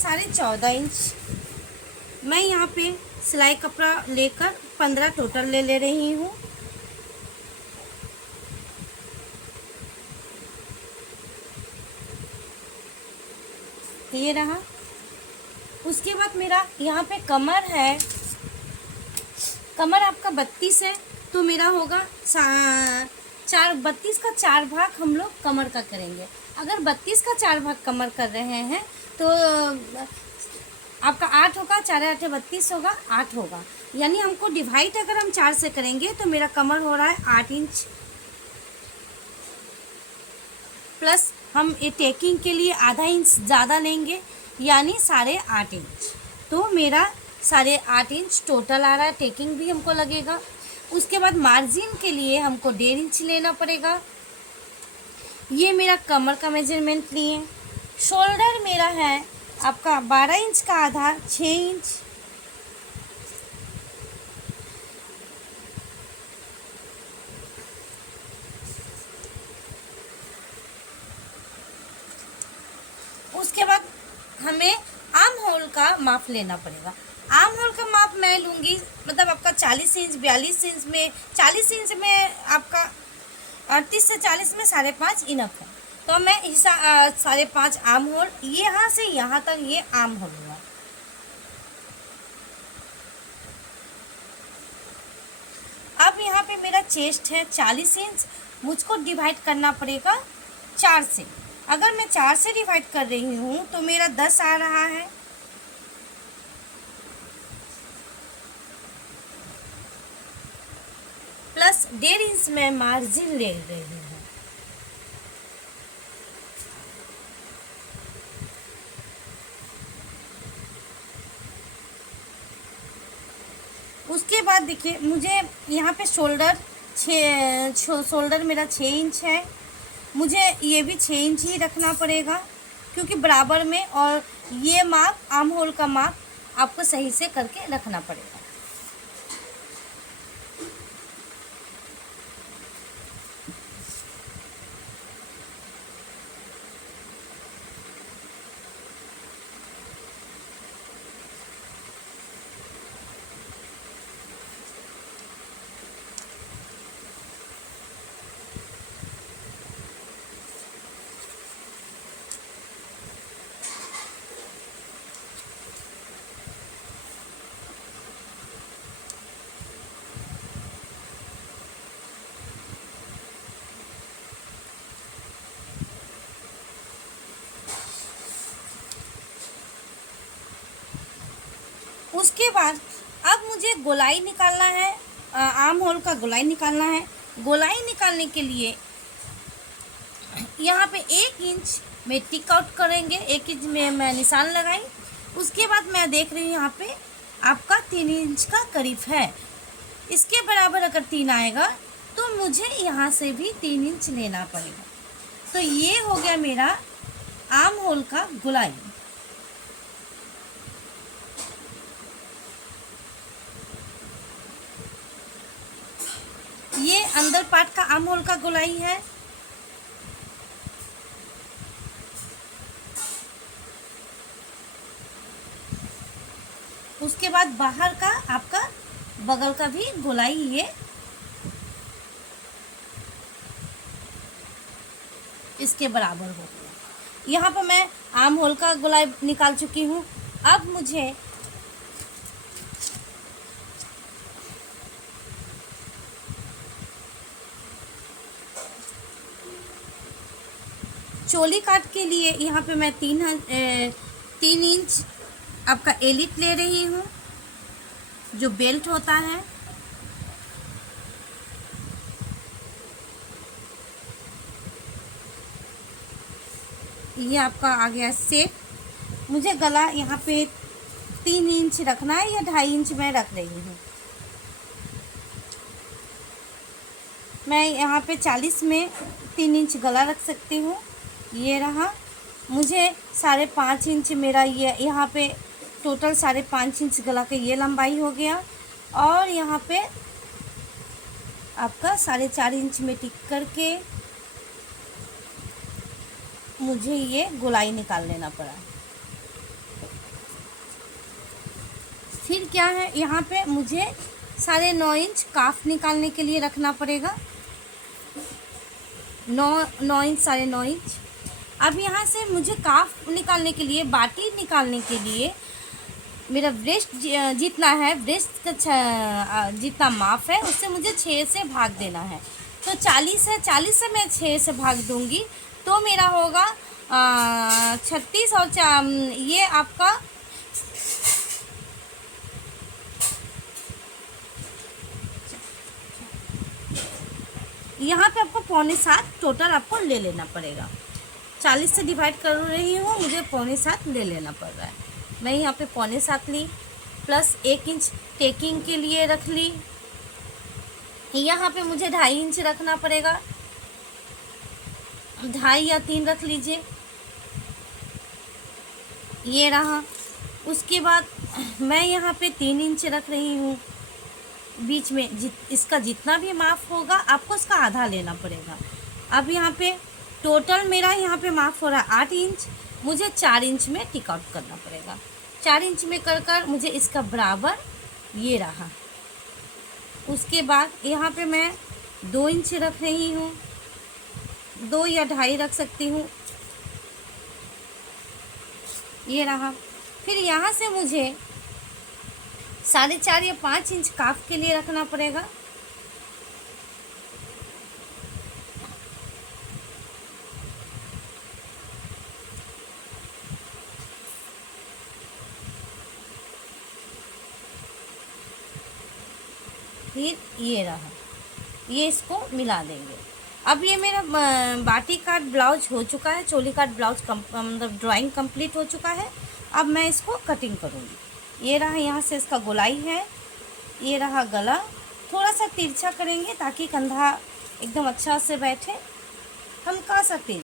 14.5 inch मैं यहाँ पे सिलाई कपड़ा लेकर 15 टोटल ले रही हूँ। ये रहा। उसके बाद मेरा यहाँ पे कमर है, कमर आपका 32 है, तो मेरा होगा 32 का 4 भाग हम लोग कमर का करेंगे। अगर 32 का 4 भाग कमर कर रहे हैं तो आपका 8 होगा, 4 8 32 होगा, 8 होगा। यानी हमको डिवाइड अगर हम 4 से करेंगे तो मेरा कमर हो रहा है 8 इंच, प्लस हम ये टेकिंग के लिए आधा इंच ज़्यादा लेंगे, यानी 8.5 इंच। तो मेरा 8.5 इंच टोटल आ रहा है, टेकिंग भी हमको लगेगा। उसके बाद मार्जिन के लिए हमको 1.5 इंच लेना पड़ेगा। ये मेरा कमर का मेजरमेंट लिए। शोल्डर मेरा है आपका 12 इंच का आधा, 6 इंच। उसके बाद हमें आर्म होल का माप लेना पड़ेगा। आर्म होल का माप मैं लूँगी, मतलब आपका 40 इंच 42 इंच में, 40 इंच में आपका 38 से 40 में 5.5 इनफ है। तो मैं 5.5 आर्म होल, यहाँ से यहाँ तक ये आर्म होल हुआ। अब यहाँ पे मेरा चेस्ट है 40 इंच, मुझको डिवाइड करना पड़ेगा 4 से। अगर मैं 4 से डिवाइड कर रही हूँ तो मेरा 10 आ रहा है। प्लस 1.5 इंच में मार्जिन ले रही हूँ। उसके बाद देखिए, मुझे यहाँ पे शोल्डर शोल्डर मेरा 6 इंच है, मुझे ये भी 6 इंच ही रखना पड़ेगा, क्योंकि बराबर में। और ये माप, आर्म होल का माप आपको सही से करके रखना पड़ेगा। उसके बाद अब मुझे गोलाई निकालना है, आर्म होल का गोलाई निकालना है। गोलाई निकालने के लिए यहाँ पे 1 इंच में टिक आउट करेंगे, 1 इंच में मैं निशान लगाई। उसके बाद मैं देख रही हूँ यहाँ पे आपका 3 इंच का करीब है। इसके बराबर अगर 3 आएगा तो मुझे यहाँ से भी 3 इंच लेना पड़ेगा। तो ये हो गया मेरा आर्म होल का गोलाई। ये अंदर पार्ट का आर्म होल का गोलाई है। उसके बाद बाहर का आपका बगल का भी गोलाई ये इसके बराबर हो गया। यहाँ पर मैं आर्म होल का गोलाई निकाल चुकी हूँ। अब मुझे चोली काट के लिए यहाँ पे मैं 3 इंच आपका एलिट ले रही हूँ, जो बेल्ट होता है। ये आपका आ गया सेट। मुझे गला यहाँ पे 3 इंच रखना है या 2.5 इंच में रख रही हूँ। मैं यहाँ पे 40 में 3 इंच गला रख सकती हूँ। ये रहा। मुझे 5.5 इंच मेरा ये यहाँ पे टोटल 5.5 इंच गला का ये लंबाई हो गया। और यहाँ पे आपका 4.5 इंच में टिक करके मुझे ये गोलाई निकाल लेना पड़ा। फिर क्या है, यहाँ पे मुझे 9.5 इंच काफ निकालने के लिए रखना पड़ेगा। 9 इंच 9.5 इंच। अब यहाँ से मुझे काफ निकालने के लिए, बाटी निकालने के लिए मेरा ब्रेस्ट जितना है, ब्रेस्ट का जितना माप है उससे मुझे 6 से भाग देना है। तो 40 है, 40 से मैं 6 से भाग दूंगी तो मेरा होगा 36 और ये आपका यहाँ पे आपको 6.25 टोटल आपको ले लेना पड़ेगा। 40 से डिवाइड कर रही हूँ, मुझे 6.25 ले लेना पड़ रहा है। मैं यहाँ पे 6.25 ली, प्लस 1 इंच टेकिंग के लिए रख ली। यहाँ पे मुझे 2.5 इंच रखना पड़ेगा, 2.5 या 3 रख लीजिए, ये रहा। उसके बाद मैं यहाँ पे 3 इंच रख रही हूँ बीच में। इसका जितना भी माप होगा आपको उसका आधा लेना पड़ेगा। अब यहाँ पे टोटल मेरा यहाँ पे माप हो रहा है 8 इंच, मुझे 4 इंच में टिक आउट करना पड़ेगा। 4 इंच में कर मुझे इसका बराबर ये रहा। उसके बाद यहाँ पे मैं 2 इंच रख रही हूँ, 2 या 2.5 रख सकती हूँ, ये रहा। फिर यहाँ से मुझे 4.5 या 5 इंच काफ के लिए रखना पड़ेगा। फिर ये रहा, ये इसको मिला देंगे। अब ये मेरा बाटी काट ब्लाउज हो चुका है, चोली काट ब्लाउज मतलब ड्राइंग कंप्लीट हो चुका है। अब मैं इसको कटिंग करूँगी। ये रहा, यहाँ से इसका गोलाई है, ये रहा गला। थोड़ा सा तिरछा करेंगे ताकि कंधा एकदम अच्छा से बैठे, हल्का सा तिरछा।